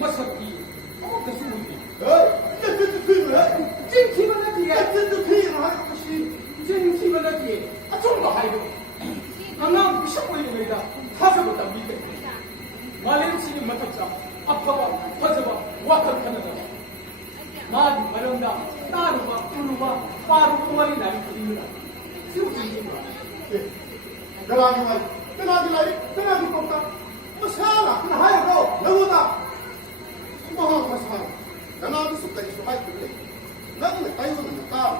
masaki, oh, kesulitan. 있습니다. 시우입니다. 나가기 말, 떠나기 뽑다. 뭐 사라, 그냥 하여도 너무다. 뭐하고 마사. 나가기 쑥까지 좀 하이 그래. 나도 따이거든. 따.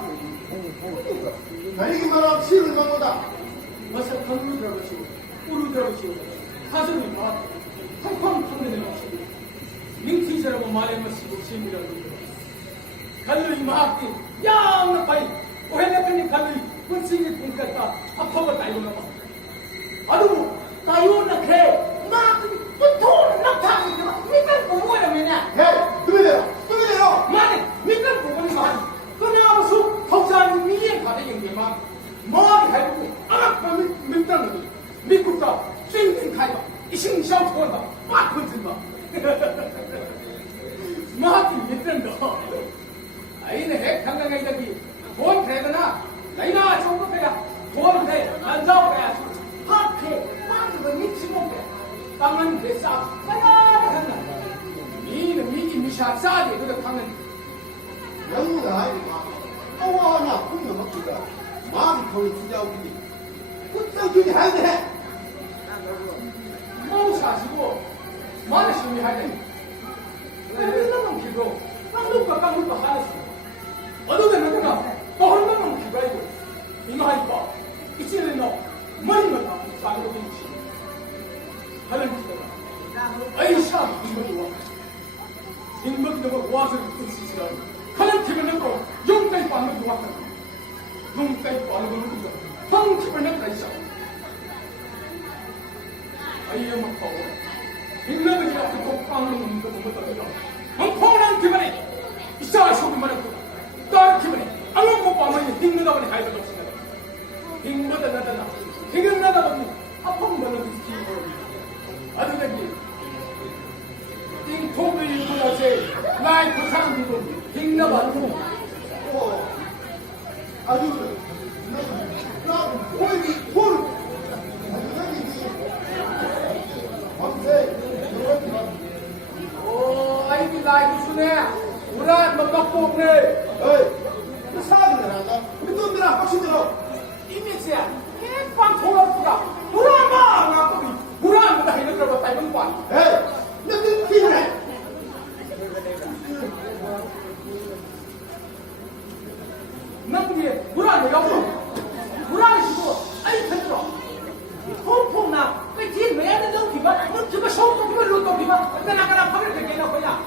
나에게 말하면 시를 만보다. 마사 강물 들어가시고, 우루 들어가시고, 사슴이 봐. 팡팡 팡내는 마시고, 민티처럼 말해 마시고, 시민이라고. 갈르이 마학기, 양 나빠이. 오해나까니 갈르이, 군신이 공갔다. 아파가 따이거나 봐. 아두, 따이오나 그래. 마학기, 돈 낙타하기 때문에, 니가 보고야 면이야. 해, 뜸이래요. 만에 니가 보고는 말. 그냥 수 통장 미에 가는 연계만 머리 해보고 아까 밑단을 미국가 찡찡 가이가 이싱샤오 토한다 막 건진다 마하티 밑단도 아이네 핵 당당하게 저기 돈 되거나 나이나 정도 돼야 돈 돼. 안 나오게 하게 빠지고 미치고 땅은 배싸 빨리 한다 니는 미기 미샤 싸게 그래 가면 영문가 아니까 어와나 꿈도 먹기가 마음이 거기 주자오기니 굿성균이 하는데 뭐 사시고 말을 심히 하네. 얼마만 기도 깡둑과 깡둑과 하나씩 어두게 너가 얼마만 기도하고 이거 하니까 이제는 너 머리만 다 깡둑이 있지 하는 기도가 아이샤 이거 좋아 인먹이 너가 와서 뜻이지라 하는 기분 넣고 용까지 빠는 거 같다 용까지 빠는 거 누구죠 황집을 냈다 이샤 아이에 먹고 인명이 앞에 독방을 먹는 것도 못하죠 펑펑한 기분에 이상한 소리만 했고 다른 기분에 아무 못 봐면 힘내다 보니 가야 될 것이다 힘보다 나다나 힘은 나다 보니 아픔 받는 것이 아주 되기 인통도 일구나세 나의 부상도 힘나봐도 아주 나 홀이 홀 아이고 나이 순해 우란 막 뽑네 에이 그 사람이 나란다 우리 놈들아 박신 들어 이미지야 핵방 돌아오가 돌아와 나쁘기 우란보다 이런 걸 갖다 이런 거 에이 너그 기분 해 나쁘기 우란을 여고 우란이 시고 아이 편들어 폼폼나 왜 뒤에 왜 하는 너 기봐 너 기봐 쇼도 기봐 로또 기봐 나가라 파를 되게 해놓고 야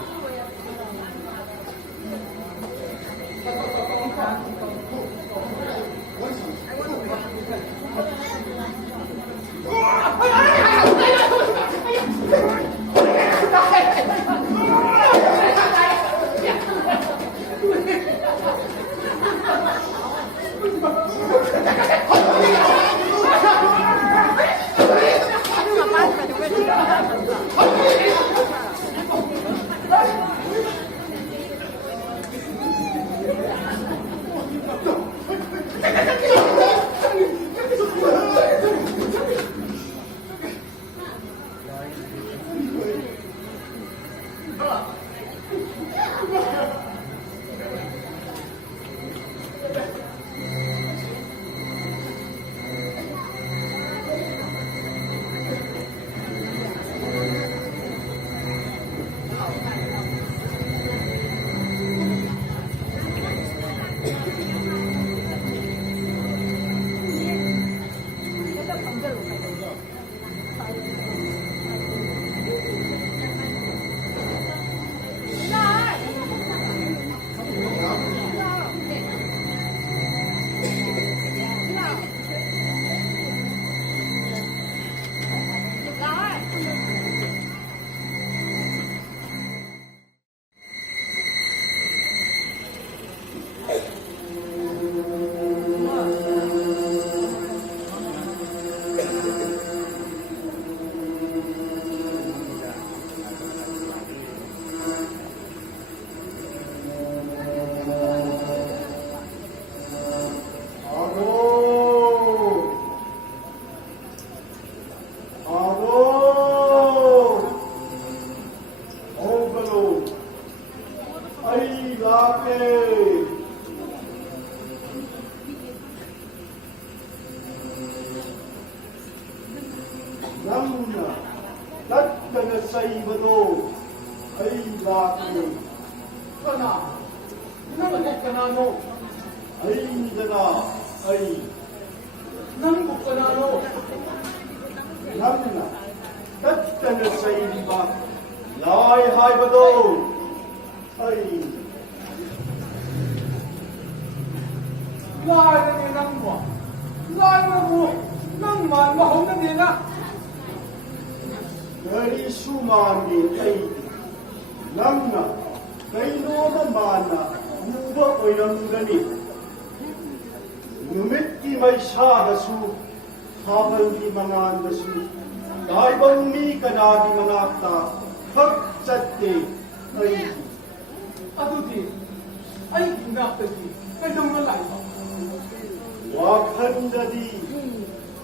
sayibado ay lakni Kana, nang kanano, ay nidana ay nang kanano, namna tattana sayiba lay haibado ay lai na ni nang mo, lai na mo, nang man mahong na nila. Dari sumani ay namna kaino namana muba oyrangani numit ki may sadasu habang di mga andasu daibang mi kanadi mga akta kagtsate ay Aduti, ay ginapati, kayong malay mo. wakhandadi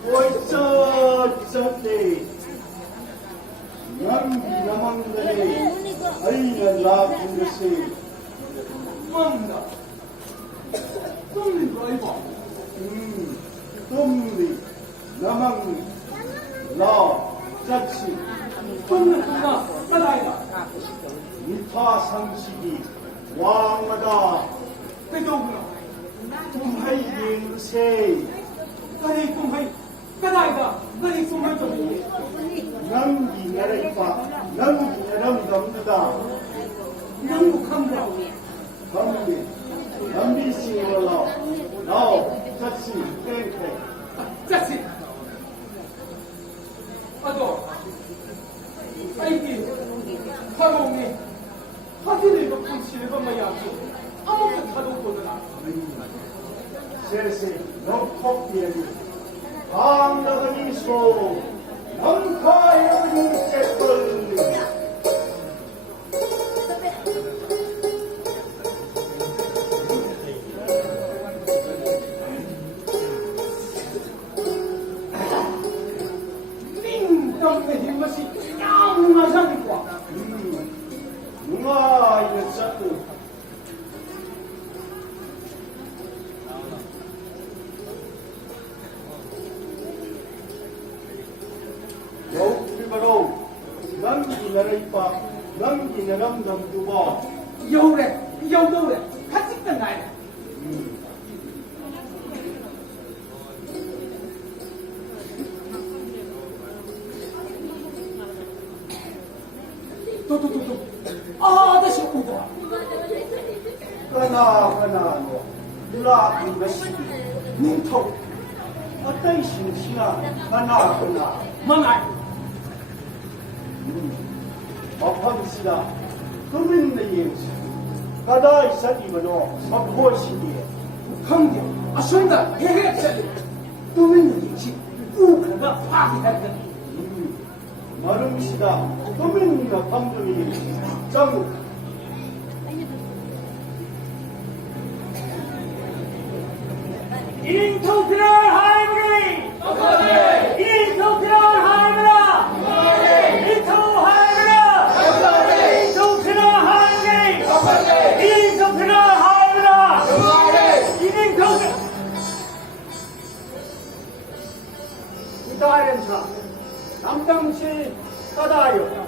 oy tsatsate Yang dinamanggali ay nalapin kasi Manda, tumibay mo. tumli namang la tatsi Tumna, malay na. mitasangshigi wangada Kayong na. tumhay din say Kaya kumay, kanay na, kaya kumay kami. nang ginaray pa nang ginaramdamdada Nang mukhang daw. kami nambi singwala lao tatsi kengkeng Kasi, ado, ay di, harong eh, 하늘을 높은 실버마야 아무것도 다루고는 않아. 세세 넉컵비에니 강나가니소 남카의 문제벌 띵땅의 힘맛이 짱하자니까. 누가 이거 자꾸 여우들바로 남기나라이빠 남기나람담두바 여우래, 여우래, 같이 있던 나이. 또. 아저씨 오더라. 까나까나노 누라 이것이 뭉터 어떤 신신아 까나까나 망할. 어팡시다 금인의 예수 가다 이사디버노 석호시기에 강경, 아순다, 해해차리. 또 있는 일이 우크가 파기할까. 마름시다 금인이나 방금이 짱 인터피럴 하이브리! 인터피럴 하이브라! 인터 하이브라! 인터피럴 하이브리! 인터피럴 하이브라! 인터피럴 이다연사 남당시 까다요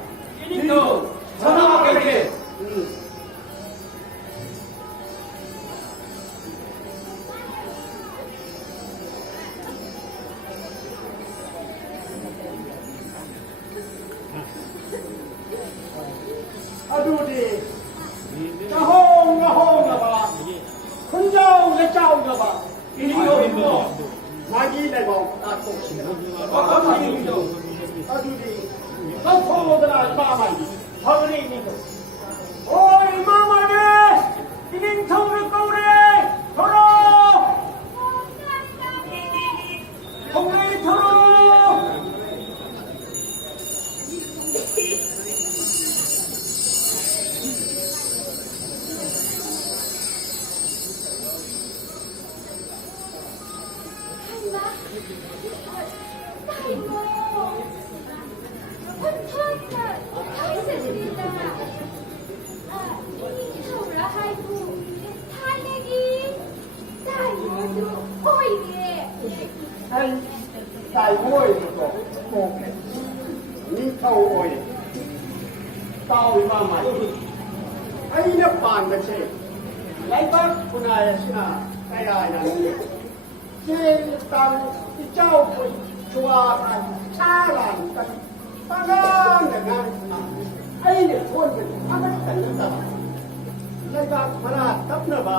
인터, 전화하게. 아두디 나홍나봐 혼자오 내짜오나봐 이리요 자기 내고 나똥시다 아두디 나토모드나 마마이 하늘에 있는 거 오이 마마네! 인터피럴 거우래! 더러! 동네 더러! 한 달고에 또 민타오에 tao imamai. Aina pan da ce. Laibak kunaya sina kaya yang. Ce tan icau pun chua kan chalan kan pangan dengan aina pun amat kan ta. Laibak marat tapna ba.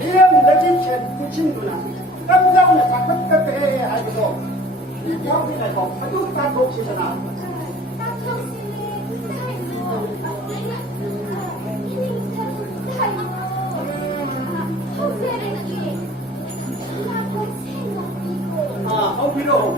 Niam lagi chen kucing guna. Kam jauh na takut ke ai do. Ni jauh ni lai kong aduh tak kok si sana. Không biết đâu.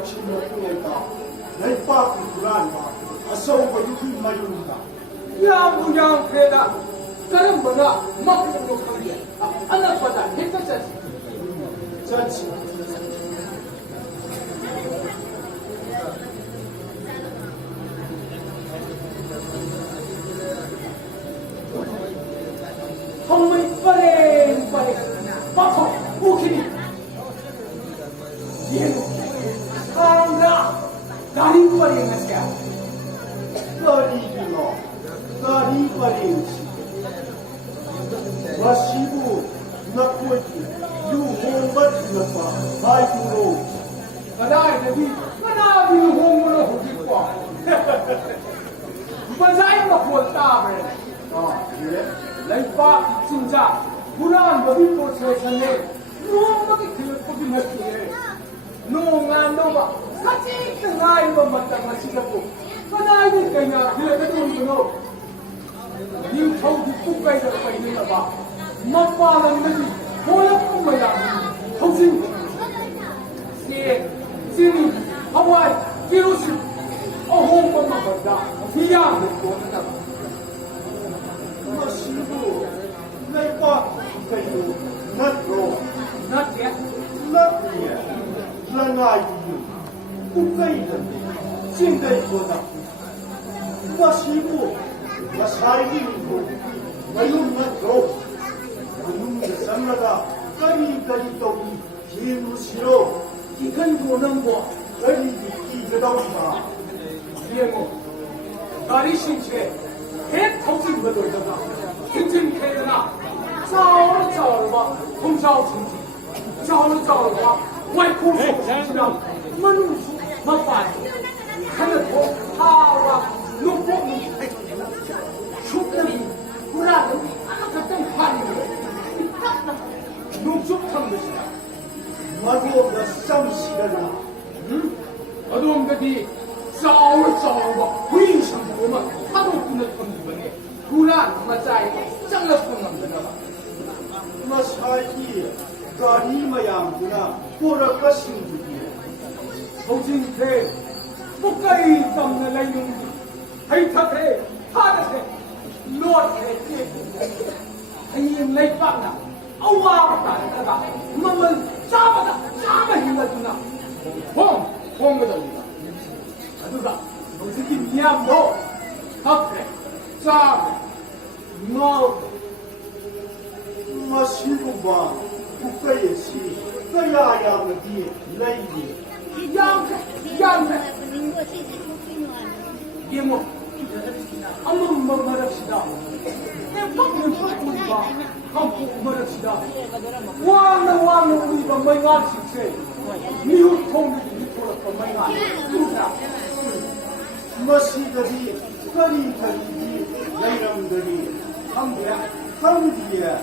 ꯂꯧꯁꯤꯟꯕ ꯄꯨꯡꯉꯩꯗ ꯂꯩꯄꯥꯛꯀꯤ ꯍꯨꯔꯥꯟꯕ ꯑꯆꯧꯕ ꯌꯨꯝ ꯃꯌꯨꯝꯗ ꯌꯥꯝꯕꯨ ꯌꯥꯝꯈ꯭ꯔꯦꯗ ꯀꯔꯝꯕꯅ ꯃꯄꯨꯅꯣ ꯈꯪꯗꯦ ꯑꯅꯛꯄꯗ ꯍꯦꯛꯇ ꯆꯠꯁꯤ ꯆꯠꯁꯤ ꯊꯧꯃꯩ ꯄꯔꯦꯡ ꯄꯔꯦꯡ ꯄꯥꯊꯣꯛ ꯎꯈꯤꯅꯤ ꯌꯦꯡꯉꯨ ꯁꯥꯡꯗ ꯒꯥꯔꯤ ꯄꯔꯦꯡ ꯑꯁꯦ ꯀꯔꯤꯒꯤꯅꯣ ꯒꯥꯔꯤ ꯄꯔꯦꯡꯁꯤ ꯃꯁꯤꯕꯨ ꯅꯈꯣꯏꯒꯤ ꯌꯨ ꯍꯣꯡꯕ ꯊꯤꯜꯂꯛꯄ ꯍꯥꯏꯕꯨꯔꯣ ꯀꯗꯥꯏꯗꯒꯤ ꯀꯅꯥꯒꯤ ꯂꯨꯍꯣꯡꯕꯅꯣ ꯍꯧꯖꯤꯛꯄꯣ ꯕꯖꯥꯏ ꯃꯈꯣꯜ ꯇꯥꯕ꯭ꯔꯦ ꯂꯩꯄꯥꯛ ꯆꯤꯟꯖꯥꯛ ꯍꯨꯔꯥꯟꯕꯒꯤ ꯄ꯭ꯔꯣꯁꯦꯁꯟꯅꯦ ꯅꯣꯡꯃꯒꯤ ꯊꯤꯜꯂꯛꯄꯒꯤ ꯅꯠꯇꯦ ꯅꯣꯡ ꯉꯥꯟꯗꯧꯕ ꯈꯖꯤꯛꯇ ꯉꯥꯏꯔꯤꯕ ꯃꯇꯝ ꯑꯁꯤꯗꯕꯨ ꯀꯗꯥꯏꯗꯒꯤ ꯀꯩꯅ ꯊꯤꯜꯂꯛꯀꯗꯧꯔꯤꯕꯅꯣ ꯅꯤꯡꯊꯧꯒꯤ ꯄꯨꯛꯀꯩꯗ ꯄꯩꯅꯅꯕ ꯃꯄꯥꯟ ꯂꯝꯗꯒꯤ ꯍꯣꯂꯛꯄ ꯃꯌꯥꯝ ꯊꯧꯖꯤꯟꯕ ꯆꯦꯡ ꯆꯤꯅꯤ ꯍꯋꯥꯏ ꯀꯦꯔꯣꯁꯤꯟ ꯑꯍꯣꯡꯕ ꯃꯃꯜꯗ ꯃꯤꯌꯥꯝꯅ ꯌꯣꯟꯅꯅꯕ ꯃꯁꯤꯕꯨ ꯂꯩꯄꯥꯛꯀꯤ ꯀꯩꯅꯣ ꯅꯠꯇ꯭ꯔꯣ ꯅꯠꯇꯦ ꯅꯠꯇꯦ ꯂꯅꯥꯏꯒꯤ ꯌꯨꯝ ꯄꯨꯀꯩꯗꯅꯤ ꯆꯤꯡꯗꯩꯕꯣꯗ ꯃꯁꯤꯕꯨ ꯉꯁꯥꯏꯒꯤ ꯅꯤꯡꯊꯧꯒꯤ ꯃꯌꯨꯝ ꯅꯠꯇ꯭ꯔꯣ ꯃꯅꯨꯡꯗ ꯆꯪꯂꯒ ꯀꯔꯤ ꯀꯔꯤ ꯇꯧꯏ ꯌꯦꯡꯂꯨꯁꯤꯔꯣ 이건도 넘고 ꯀꯔꯤꯒꯤ ꯀꯤꯒꯗꯧꯔꯤꯕ yemo 다리 신체 해 터진 것도 있다가 진진 캐나 싸우는 봐 통샤오 진지 싸우는 봐 와이코스 진지랑 만수 마파이 하늘도 하와 눈보 슈크리 구라는 아무것도 파리고 눈축한 것이다 마구가 쌈시가나 어두운 것이 싸우고 부인상보면 하도 끊을 건드거니 불안 맞아이고 짱럽건 만드나 마사이 가리 마양구나 보라가 신주기 조진태 목가이 땀내 내용기 하이타태 하다태 노아태 하이엔 내빵나 아와다 다가 맘은 짜바다 힘들구나 홍거들이다 아두가 너희들이 미안모 앞에 짜 너 마시고봐 국가의시 그야야의 레이디 양태 이모 한번 말합시다 내방을 한번 말합시다 왕은 우리가 뭐가 실세 미우통이 돌아서 뭐가 누가 마시들이 거리거리 내람들이 한디에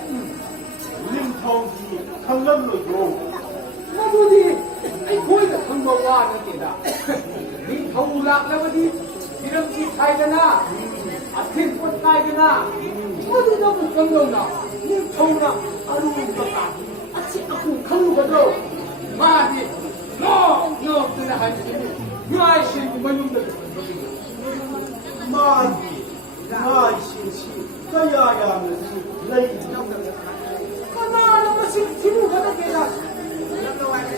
림통기 강남로도 나보디 이 보이다 한번 와는데다 니 더울라 나보디 이름이 타이잖아 아팀 꽃 타이잖아 어디 너무 정경나 니 더울라 아루는 거다 아치 아쿠 강루가도 마디 너 그나 하지 유아이시 뭐님들 마이신시 그야야의 레이디 하나는 것이 기부하다 게다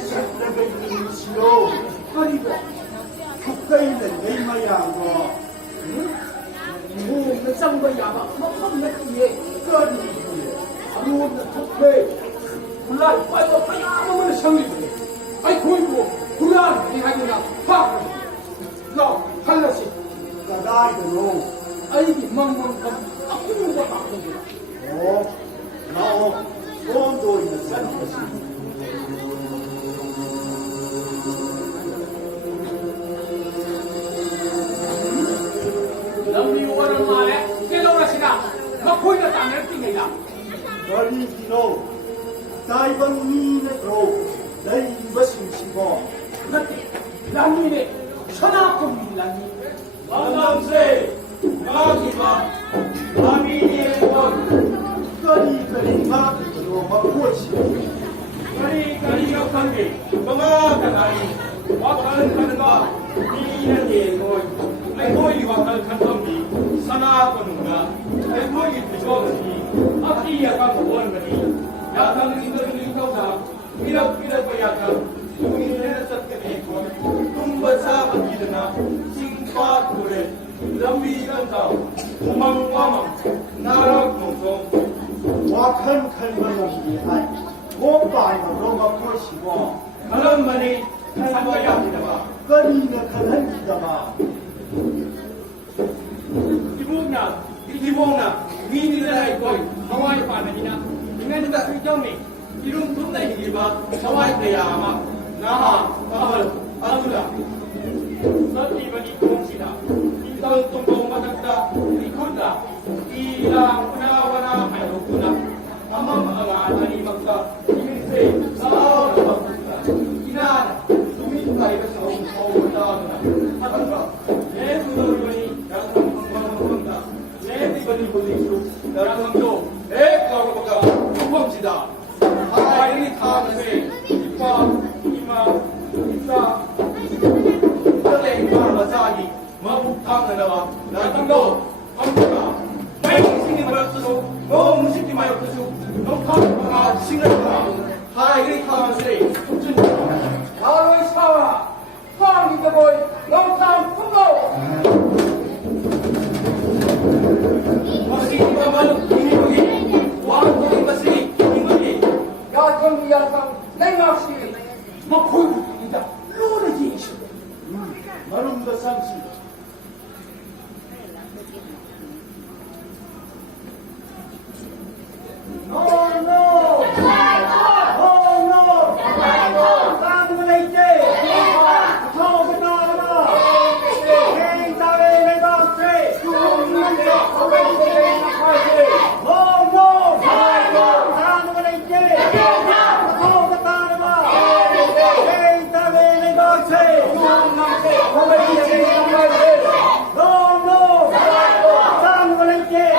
색레벨리시로 그리고 국가의는 내마야고 뭐 짱거 야마 뭐 뒤에 거리기 아무것도 특혜 불날 빨고 빨리 성리지 아이 보이고 불안 이하기나 너 할라시 가다이드로 아이디 멍멍 아프는 거 아프는 나오 돈도 있는 산것이 남이 오는 말에 깨달으시나 너 보이는 땅을 띵이다 거리기로 다이번 미네로 내이버 심시고 남이네 천하콤 남이 만남세 마기마 마미의 원 거리거리 마기로 마포치 거리 역관계 건강한 아이 와카는가 이는 예고 아이고이 와카 간덤비 사나거는가 아이고이 부족이 앞이 약간 보원거니 약간 인도는 이거가 미락미락 약간 우리는 sat게 kumba사 기드나 싱과 고래 람비간다 도망과망 나라 공성 와칸 칼만이 할 못바이고 로가 포시고 바람만이 사과야 기다가 거리가 칼한 기다가 이봉나 위니라 이거이 하와이 파나니나 인간다 수정미 이름 돈다 이기바 하와이 대야마 나하 마을 아두라 서티바니 공시다 인당 동동 마닥다 이군다 이랑 하나와나 하여구나 아마마가 아니 막다 이민세 사오라 막다 이나 수민다 이것이 오다구나 하던가 내 부도르니 약간 건강한다 내 비번이 보내주 나랑도 내 과거가 수범지다 하나님이 타는데 이마 이사 그래 이마가 자기 마북탕을 나랑도 함부가 매공신이 말없어서 무식이 말없어서 녹화가 싱글다 하나님이 타는데 춤춘 하루의 사와 하나님의 보이 농담 풍고 Masih malu ini bagi, wang bagi masih ini bagi. Yakin yakin, nengar sih, makhluk tidak luar jenis. 마름 더 상시 No, no! Oh, no! Sang Malaysia! Thâu cái to đó! Hey, tao đây lên con xe! Oh, no! Sang Malaysia! Thâu cái to đó! Hey, tao đây lên con xe! No, no! Sang Malaysia!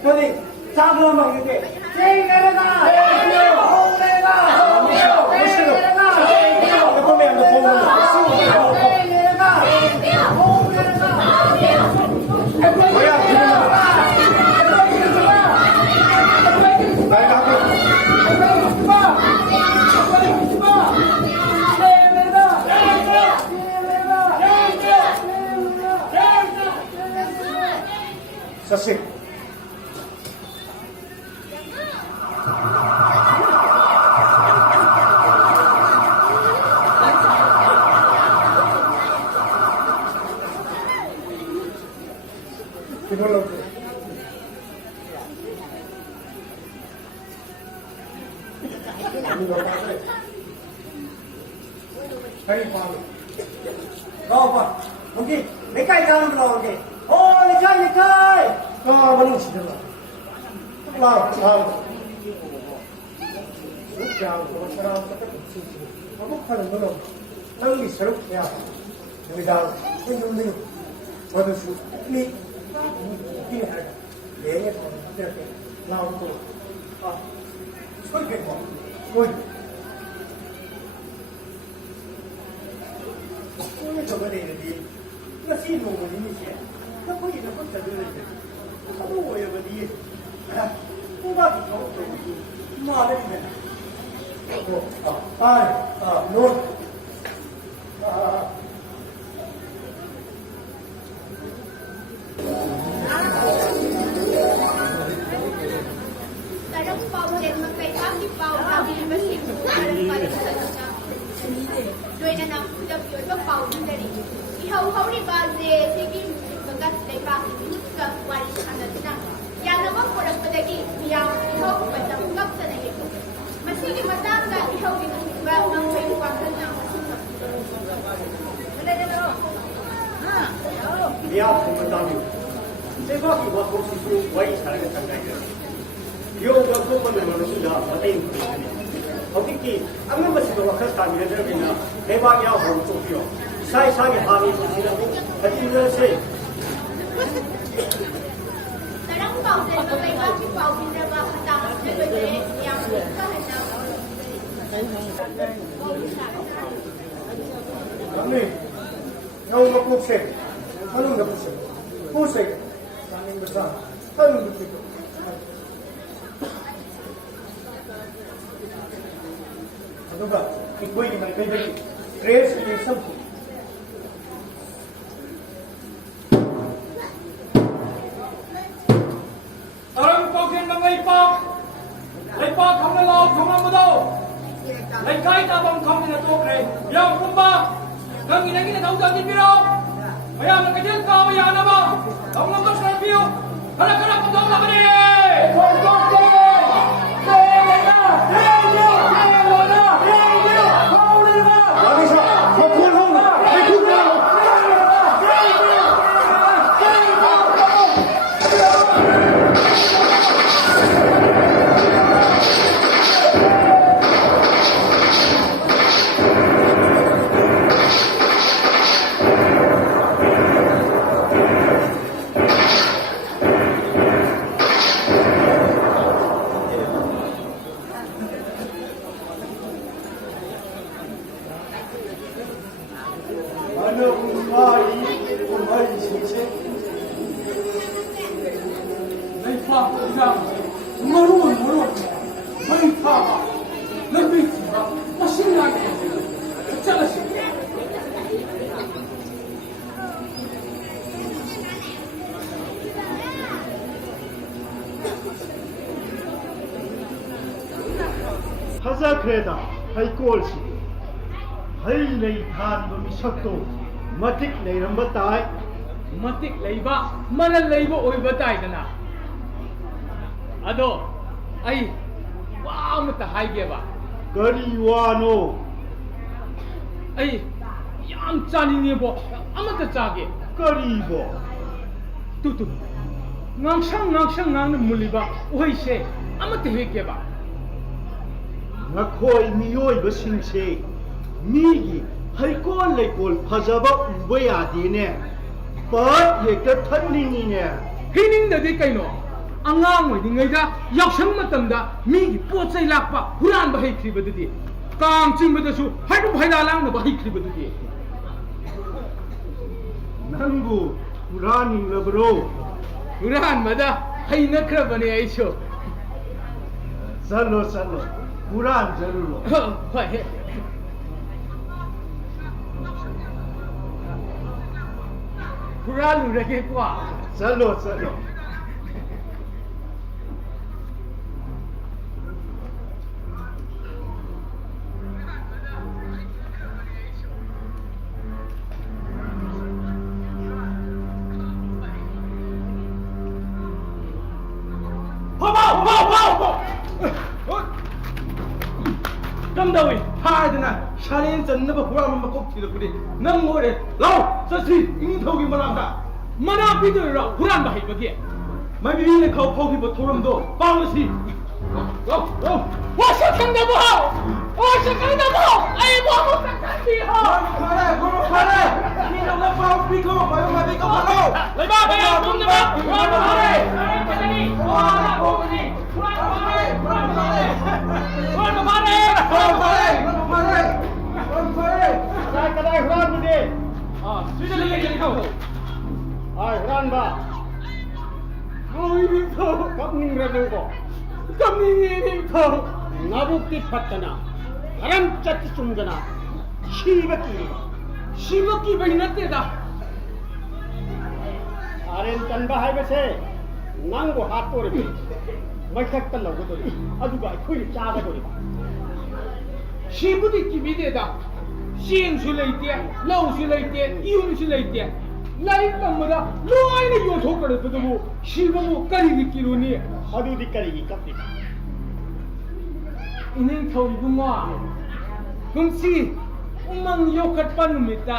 Jadi, sama orang itu. Cengkerana, cengkerana, Sasik. Kibolo. Kaya pa. Kau pa. Mungkin, dekai kanan belakang mungkin. Oh, dekai. Kau belum sudah lah. Lah. Jangan kau serang tak sih. Kamu kalau belum, nanti seruk ya. Jadi dah, ini. Waduh, ini ada. Ini ada. Laut tu. Skor ke kau? Skor. Ini coba deh ni. Nasi nunggu ini sih. Kau ini nak macam mana? Kamu yang beri. Kau dah tahu tu. Mana ni? Oh, Nun. Tarang paulit magkaitamit pao sabi ni Basim tarang palitan na doy na nang kudap yun ang pao ng dari. Ihaw-haw ni Baze sige bagat lepa ka walis hanat na. Yan naman po nagpadagi niya ihaw patangkap sa nahito. Masige matanga ihaw din ang iba ng may iwasan na masunod. Wala na laro. Dia pemandang sebab buat posisi baik sangat sangat. Yo waktu mana sudah batin. Okey, amin masih bawa kertas kami ada bina. Lepas yang hong Tokyo. Saya kami posisi aku. Hati mana saya? Tarang pao din magkaitamit pao binaba katakas na doy yang kahanap. Kami, yang mapukse, anong napukse? Puse, kaming besar, anong begitu? Ano ba? Iko'y di may kaibigan. Tres y 10. Tarang pagkin ng laypak! Laypak kang nalaw, kumang mo daw! Laykay tabang kami na tokre, yang rumba! Nang inagin na tawag din biro! Kaya nagkajil ka, maya na ba? Ang nambas na biyo! Kalakanak ang tawag na ba niya! laypak isang marunong may tama na biktima masinag at saka siya. 하자크레다 하이콜시 하이레이 탄 미석도 마틱 내름바타이 Matik layba, manal layba oy batay na. Ado, ay, wow matahay ba? 거리와노 Ay, yam chaningi bo, amata chage. 거리보 Tutu, ngangsang ngang muliba, oy she, amata heke ba? 나코이 미요이버 싱세 미기 하이콜 레콜 파자바 우베야디네 빠 예까 탄닝이네 Hiningdadi kaino, angang oidingayda, yaksang matamda, migi potsay lakpa, huran ba haikhribadadi? Kang chimbadasu, haidu bhaidalang na ba haikhribadadi? 난구 우라닝 러브로 Huran mada, hainakrabani aisho. 살로 살로 우란 저르로 Hoy, huran lurage kwa. 살로 살로 Kamdawi, haadana, shalin jannaba huram makok thida kudi. Nang ngore, lau, sasi, ing thogi manamda. Mana pidura huram bahai bagi. Mai bi ne khau phau ki bo thoram do, pawasi. Go. Wasa kamdabu hao. Wasa kamdabu. Ai bo mo sakandi hao. Khare. Ni no la pau piko, bayo ma piko palo. Lai ba ba, kum na ba. Huram bahai. Kadani, wala komani. Huram bahai. Huram bahai. kadai huran ni Sudah lagi kau. ai huran ba Kau ini kau. kapning renu ko Kami ini kau. 나북디 팠다나 바람 짰지 좀 거나 시바끼 ꯁꯤꯕꯀꯤ ꯕꯩ ꯅꯠꯇꯦꯗ ꯁꯥꯔꯦꯟ ꯆꯟꯕ ꯍꯥꯏꯕꯁꯦ ꯅꯪꯕꯨ ꯍꯥꯠꯇꯣꯔꯤꯕ ꯃꯩꯊꯛꯇ ꯂꯧꯒꯗꯣꯔꯤꯕ ꯑꯗꯨꯒ ꯑꯩꯈꯣꯏꯅ ꯆꯥꯒꯗꯣꯔꯤꯕ ꯁꯤꯕꯨꯗꯤ ꯀꯤꯕꯤꯗꯦꯗ ꯆꯦꯡꯁꯨ ꯂꯩꯇꯦ ꯂꯧꯁꯨ ꯂꯩꯇꯦ ꯌꯨꯝꯁꯨ ꯂꯩꯇꯦ ꯂꯥꯏꯔꯤꯛ ꯇꯝꯕꯗ ꯂꯣꯏꯅ ꯌꯣꯟꯊꯣꯛꯀꯗꯕꯗꯨꯕꯨ ꯁꯤꯕꯕꯨ ꯀꯔꯤꯒꯤ ꯀꯤꯔꯨꯅꯤ ꯑꯗꯨꯗꯤ ꯀꯔꯤꯒꯤ ꯀꯞꯄꯤꯕ ꯏꯅꯤꯡꯊꯧ ꯏꯕꯨꯡꯉꯣ ꯀꯨꯝꯁꯤ ꯎꯃꯪ ꯌꯣꯛꯈꯠꯄ ꯅꯨꯃꯤꯠꯇ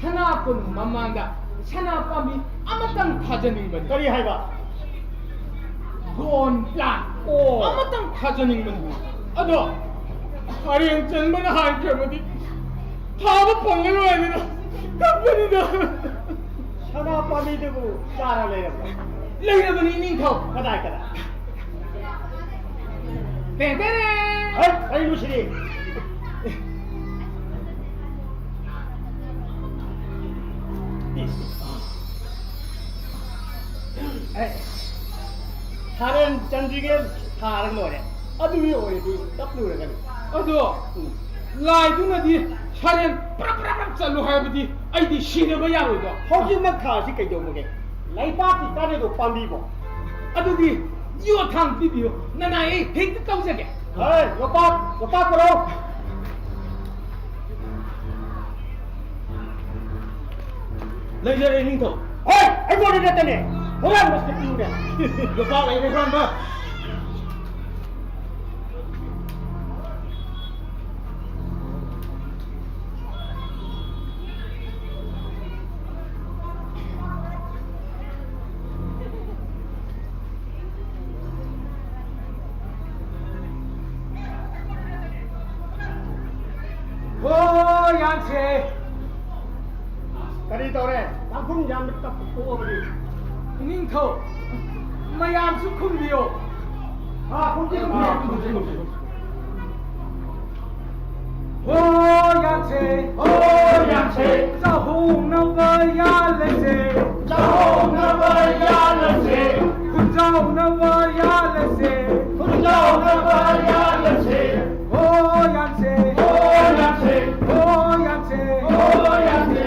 ꯁꯅꯥ ꯀꯣꯅꯨꯡ ꯃꯃꯥꯡꯗ ꯁꯅꯥ ꯄꯥꯝꯕꯤ ꯑꯃꯇꯪ ꯊꯥꯖꯅꯤꯡꯕꯅꯤ ꯀꯔꯤ ꯍꯥꯏꯕ ꯒꯣꯟ ꯄ꯭ꯂꯥꯟ ꯑꯣ. ꯑꯃꯇꯪ ꯊꯥꯖꯅꯤꯡꯕꯅꯤ ꯑꯗꯣ ꯍꯔꯦꯡ ꯆꯟꯕꯅ ꯍꯥꯏꯈ꯭ꯔꯕꯗꯤ ꯊꯥꯕ ꯐꯪꯉꯔꯣꯏꯗꯅ ꯀꯞꯄꯅꯤꯗ ꯁꯅꯥ ꯄꯥꯝꯕꯤꯗꯨꯕꯨ ꯆꯥꯔ ꯂꯩꯔꯕ꯭ꯔꯥ ꯂꯩꯔꯕꯅꯤ ꯏꯅꯤꯡꯊꯧ ꯀꯗꯥꯏ ꯀꯗꯥꯏ ꯇꯦꯇꯦꯔꯦ ꯀꯔꯤꯅꯣ ꯁꯥꯔꯦꯟ ꯆꯟꯗ꯭ꯔꯤꯉꯩ ꯊꯥꯔꯒ ꯂꯣꯏꯔꯦ ꯑꯗꯨꯒꯤ ꯑꯣꯏꯔꯗꯤ ꯀꯞꯂꯨꯔꯒꯅꯤ ꯑꯗꯣ ꯂꯥꯏꯗꯨꯅꯗꯤ ꯁꯔꯦꯟ ꯄ꯭ꯔꯞ ꯄ꯭ꯔꯞ ꯄ꯭ꯔꯞ ꯆꯠꯂꯨ ꯍꯥꯏꯕꯗꯤ ꯑꯩꯗꯤ ꯁꯤꯅꯕ ꯌꯥꯔꯣꯏꯗꯣ ꯍꯧꯖꯤꯛꯃꯛ ꯊꯥꯁꯤ ꯀꯩꯗꯧꯕꯒꯦ ꯂꯩꯕꯥꯛꯀꯤ ꯀꯥꯟꯅꯗꯣ ꯄꯥꯝꯕꯤꯕꯣ ꯑꯗꯨꯗꯤ ꯌꯣꯠꯊꯥꯡ ꯄꯤꯕꯤꯌꯨ ꯅꯅꯥꯏ ꯑꯩ ꯍꯦꯛꯇ ꯇꯧꯖꯒꯦ ꯌꯣꯄꯥꯛ ꯄꯨꯔꯛꯎ ꯂꯩꯖꯔꯦ ꯅꯤꯡꯊꯧ ꯑꯩꯉꯣꯟꯗ ꯅꯠꯇꯅꯦ ꯍꯨꯔꯥꯟꯕꯁꯤꯗ ꯄꯤꯌꯨꯅꯦ ꯌꯣꯄꯥꯛ ꯂꯩꯔꯦ ꯍꯨꯔꯥꯟꯕ ꯌꯥꯝꯁꯦ ꯀꯔꯤ ꯇꯧꯔꯦ ꯇꯥꯡꯈꯨꯜ ꯌꯥꯝꯅ ꯇꯞꯊꯣꯛꯑꯕꯗꯤ ꯅꯤꯡꯊꯧ ꯃꯌꯥꯝꯁꯨ ꯈꯨꯝꯕꯤꯌꯣ ꯈꯨꯝꯁꯤ ꯌꯥꯝꯁꯦ ꯌꯥꯝꯁꯦ ꯆꯥꯍꯧꯅꯕ ꯌꯥꯜꯂꯁꯦ ꯆꯥꯍꯧꯅꯕ ꯌꯥꯜꯂꯁꯦ ꯈꯨꯟꯖꯥꯎꯅꯕ ꯌꯥꯜꯂꯁꯦ ꯈꯨꯟꯖꯥꯎꯅꯕ ꯌꯥꯜꯂꯁꯦ ꯌꯥꯝꯁꯦ ꯌꯥꯝꯁꯦ ꯌꯥꯝꯁꯦ ꯌꯥꯝꯁꯦ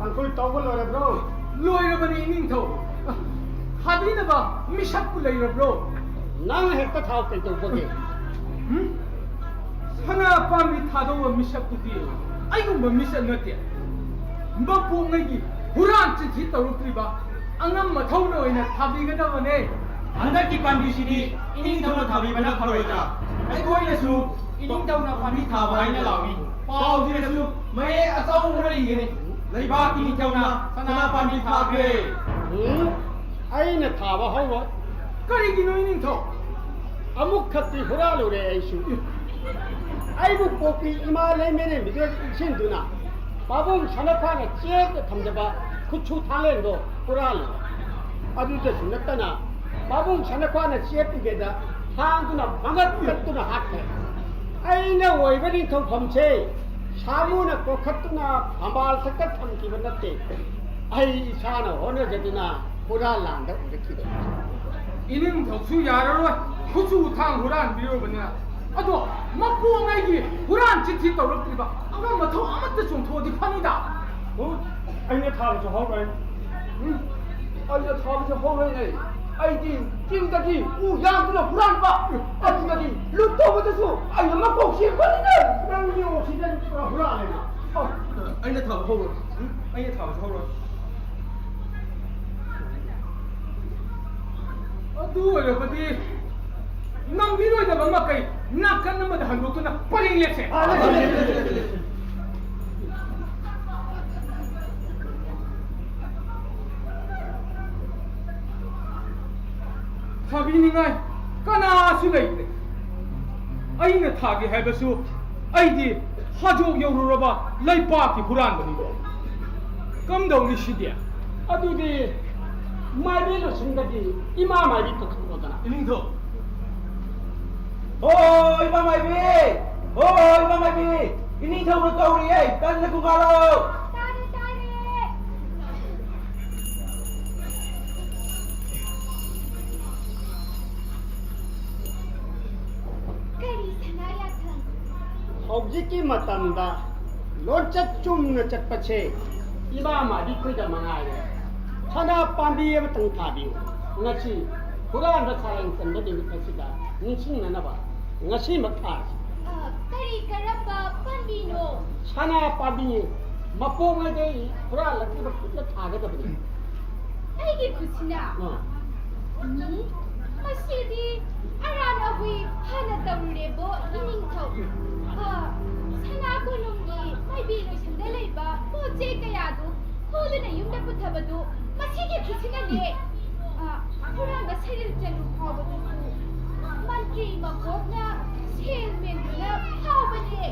ꯇꯥꯡꯈꯨꯜ ꯇꯧꯕ ꯂꯣꯏꯔꯕ꯭ꯔꯣ ꯂꯣꯏꯔꯕꯅꯤ ꯅꯤꯡꯊꯧ ꯊꯥꯕꯤꯅꯕ ꯃꯤꯁꯛꯄꯨ ꯂꯩꯔꯕ꯭ꯔꯣ ꯅꯪ ꯍꯦꯛꯇ ꯊꯥꯎ ꯀꯩꯗꯧꯕꯒꯦ ꯁꯅꯥ ꯄꯥꯝꯕꯤ ꯊꯥꯗꯧꯕ ꯃꯤꯁꯛꯇꯨꯗꯤ ꯑꯩꯒꯨꯝꯕ ꯃꯤꯁꯛ ꯅꯠꯇꯦ ꯃꯄꯣꯛꯉꯩꯒꯤ ꯍꯨꯔꯥꯟ ꯆꯤꯟꯊꯤ ꯇꯧꯔꯛꯇ꯭ꯔꯤꯕ ꯑꯉꯝ ꯃꯊꯧꯅ ꯑꯣꯏꯅ ꯊꯥꯕꯤꯒꯗꯕꯅꯦ ꯍꯟꯗꯛꯀꯤ ꯄꯥꯝꯕꯤꯁꯤꯗꯤ ꯏꯅꯤꯡꯊꯧꯅ ꯊꯥꯕꯤꯕꯅ ꯐꯔꯣꯏꯗ꯭ꯔꯥ ꯑꯩꯈꯣꯏꯅꯁꯨ ꯏꯅꯤꯡꯊꯧꯅ ꯄꯥꯝꯕꯤ ꯊꯥꯕ ꯍꯥꯏꯅ ꯂꯥꯎꯏ ꯄꯥꯎꯁꯤꯗꯁꯨ ꯃꯌꯦꯛ ꯑꯆꯧꯕ ꯂꯩꯒꯅꯤ ꯂꯩꯕꯥꯛꯀꯤ ꯅꯤꯡꯊꯧꯅ ꯁꯅꯥ ꯄꯥꯝꯕꯤ ꯊꯥꯈ꯭ꯔꯦ ꯑꯩꯅ ꯊꯥꯕ ꯍꯧꯔꯣꯏ ꯀꯔꯤꯒꯤꯅꯣ ꯅꯤꯡꯊꯧ ꯑꯃꯨꯛ ꯈꯛꯇꯤ ꯍꯨꯔꯥꯜꯂꯨꯔꯦ ꯑꯩꯁꯨ ꯑꯩꯕꯨ ꯄꯣꯛꯄꯤ ꯏꯃꯥ ꯂꯩꯃꯦꯔꯦꯝꯕꯤꯗ ꯏꯟꯁꯤꯟꯗꯨꯅ ꯄꯥꯕꯨꯡ ꯁꯅꯥꯈ꯭ꯋꯥꯅ ꯆꯦꯛꯇ ꯊꯝꯖꯕ ꯈꯨꯠꯁꯨ ꯊꯥꯡꯂꯦꯟꯗꯣ ꯍꯨꯔꯥꯜꯂꯨ ꯑꯗꯨꯗꯁꯨ ꯅꯠꯇꯅ ꯄꯥꯕꯨꯡ ꯁꯅꯥꯈ꯭ꯋꯥꯅ ꯆꯦꯞꯄꯤꯒꯦꯗ ꯊꯥꯡꯗꯨꯅ ꯃꯉꯛ ꯀꯠꯇꯨꯅ ꯍꯥꯠꯈ꯭ꯔꯦ ꯑꯩꯅ ꯑꯣꯏꯕ ꯅꯤꯡꯊꯧꯐꯝꯁꯦ ꯁꯥꯃꯨꯅ ꯀꯣꯛꯈꯠꯇꯨꯅ ꯐꯝꯕꯥꯜ ꯈꯛꯇ ꯊꯝꯈꯤꯕ ꯅꯠꯇꯦ ꯑꯩ ꯏꯁꯥꯅ ꯍꯣꯠꯅꯖꯗꯨꯅ ꯍꯨꯔꯥꯟ ꯂꯥꯟꯗ ꯑꯣꯏꯔꯛꯈꯤꯕ 이능덕수 야라로 후추탕 후란 비료분이야. 아도 막부엉아이기 후란 짓이 떨어뜨리바. 아마 뭐더 아무것도 좀 도디 판이다. anh thảo cho họ rồi anh thảo cho họ rồi này anh đi 찐다기 우양들어 불안봐 아직까지 루터부터서 아니 엄마 꼭 실거리네 그냥 이 오시는 불안해 anh thảo hậu rồi anh thảo hậu rồi 아도 어려버디 남비로이다 막막가이 낙간 넘어다 한국도나 빨리 일렉세. 타비닝아이 까나수 레이데 아이네 타기 해버수 아이디 하족 여루러바 라이파키 불안버니고 깜덩이 시디야 아두디 말비로 생각이 이마 말비 또 그거잖아 이닝더 iba mai bi iba mai bi ini thau nó câu đi ấy cần là cùng alo Kari sanayatan. ꯍꯧꯖꯤꯛꯀꯤ ꯃꯇꯝꯗ ꯂꯣꯟꯆꯠ ꯆꯨꯝꯅ ꯆꯠꯄꯁꯦ ꯏꯃꯥ ꯃꯥꯗꯤꯈꯣꯏꯗ ꯃꯉꯥꯏꯔꯦ ꯁꯅꯥ ꯄꯥꯝꯕꯤ ꯑꯃꯇꯪ ꯊꯥꯕꯤꯌꯨ ꯉꯁꯤ ꯍꯨꯔꯥꯟꯕ ꯁꯥꯔꯪ ꯆꯟꯕ ꯅꯨꯃꯤꯠ ꯑꯁꯤꯗ ꯅꯤꯡꯁꯤꯡꯅꯅꯕ ꯉꯁꯤꯃꯛ ꯊꯥꯔꯁꯤ ꯀꯔꯤ ꯀꯔꯝꯕ ꯄꯥꯝꯕꯤꯅꯣ ꯁꯅꯥ ꯄꯥꯝꯕꯤ ꯃꯄꯣꯡꯗꯒꯤ ꯍꯨꯔꯥꯜꯂꯛꯈꯤꯕ ꯈꯨꯠꯅ ꯊꯥꯒꯗꯕꯅꯤ ꯑꯩꯒꯤ ꯈꯨꯠꯁꯤꯅ ꯃꯁꯤꯗꯤ ꯑꯔꯥꯟ ꯑꯍꯨꯏ ꯍꯥꯟꯅ ꯇꯧꯔꯨꯔꯦꯕꯣ ꯏꯅꯤꯡꯊꯧ ꯁꯅꯥ ꯀꯣꯅꯨꯡꯒꯤ ꯃꯥꯏꯕꯤ ꯂꯣꯏꯁꯪꯗ ꯂꯩꯕ ꯄꯣꯠ ꯆꯩ ꯀꯌꯥꯗꯨ ꯍꯨꯗꯨꯅ ꯌꯨꯝꯗ ꯄꯨꯊꯕꯗꯨ ꯃꯁꯤꯒꯤ ꯈꯨꯠꯁꯤꯅꯅꯦ ꯍꯨꯔꯥꯟꯕ ꯁꯩꯔꯦꯜ ꯆꯅꯨ ꯐꯥꯎꯕꯗꯨꯁꯨ ꯃꯟꯇ꯭ꯔꯤ ꯃꯕꯣꯛꯅ ꯁꯦꯜ ꯃꯦꯟꯗꯨꯅ ꯐꯥꯎꯕꯅꯦ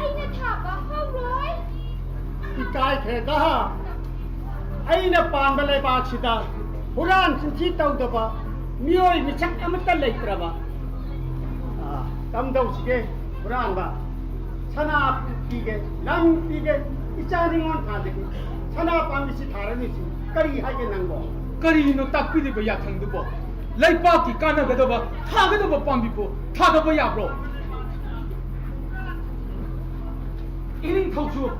ꯑꯩꯅ ꯊꯥꯕ ꯍꯧꯔꯣꯏ ꯏꯀꯥꯏꯈ꯭ꯔꯦꯗ ꯑꯩꯅ ꯄꯥꯟꯕ ꯂꯩꯕꯥꯛꯁꯤꯗ ꯍꯨꯔꯥꯟ ꯆꯤꯟꯊꯤ ꯇꯧꯗꯕ ꯃꯤꯑꯣꯏ ꯃꯤꯁꯛ ꯑꯃꯠꯇ ꯂꯩꯇ꯭ꯔꯕ ꯀꯝꯗꯧꯁꯤꯒꯦ ꯍꯨꯔꯥꯟꯕ ꯁꯅꯥ ꯄꯤꯒꯦ ꯂꯝ ꯄꯤꯒꯦ ꯏꯆꯥ ꯅꯤꯉꯣꯜ ꯊꯥꯖꯒꯦ ꯁꯅꯥ ꯄꯥꯝꯕꯤꯁꯤ ꯊꯥꯔꯅꯤꯁꯤ ꯀꯔꯤ ꯍꯥꯏꯒꯦ ꯅꯪꯕꯣ ꯀꯔꯤꯅꯣ ꯇꯥꯛꯄꯤꯔꯤꯕ ꯌꯥꯊꯪꯗꯨꯕꯣ ꯂꯩꯕꯥꯛꯀꯤ ꯀꯥꯟꯅꯒꯗꯕ ꯊꯥꯒꯗꯕ ꯄꯥꯝꯕꯤꯕꯨ ꯊꯥꯗꯕ ꯌꯥꯕ꯭ꯔꯣ 이닝ꯊꯧꯁꯨ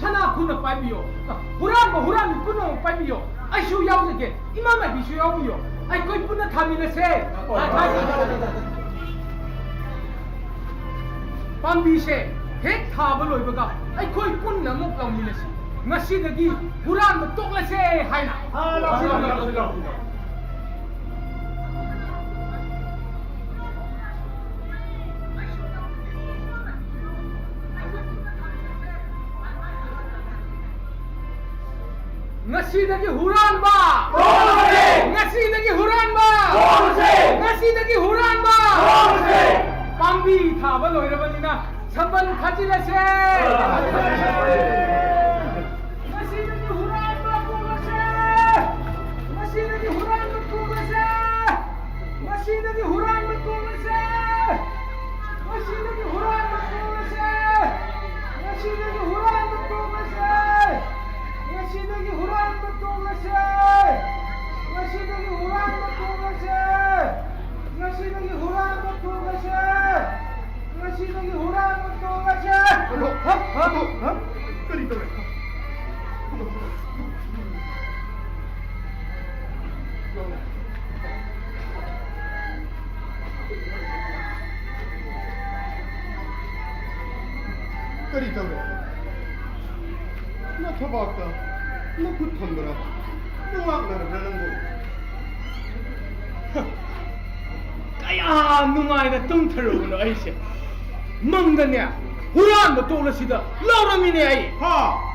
ꯁꯅꯥ ꯈꯨꯅ ꯄꯥꯏꯕꯤꯌꯣ ꯍꯨꯔꯥꯟꯕꯤ ꯄꯨꯝꯅꯃꯛ ꯄꯥꯏꯕꯤꯌꯣ ꯑꯩꯁꯨ ꯌꯥꯎꯖꯒꯦ ꯏꯃꯥ ꯃꯥꯏꯕꯤꯁꯨ ꯌꯥꯎꯕꯤꯌꯣ ꯑꯩꯈꯣꯏ ꯄꯨꯟꯅ ꯊꯥꯃꯤꯟꯅꯁꯦ ꯄꯥꯝꯕꯤꯁꯦ ꯍꯦꯛ ꯊꯥꯕ ꯂꯣꯏꯕꯒ ꯑꯩꯈꯣꯏ ꯄꯨꯟꯅ ꯑꯃꯨꯛ ꯂꯧꯃꯤꯟꯅꯁꯤ ꯉꯁꯤꯗꯒꯤ ꯍꯨꯔꯥꯟꯕ ꯇꯣꯛꯂꯁꯦ ꯍꯥꯏꯅ ngasi huranba ngasi huranba ngasi huranba pambi thaba loirabanina saban khajilase ngasi huranba kumase ngasi huranba kumase ngasi huranba kumase ngasi huranba kumase ngasi huranba kumase ngasi huranba kumase ngasi huranba kumase ngasi huranba kumase ngasi huranba kumase करी तो करी तो ना थबाका ना खुद थंबरा ना नरगनंगो kaya nungaina tumtharuno aise mangdane huran ba tolasida lauramine ai ha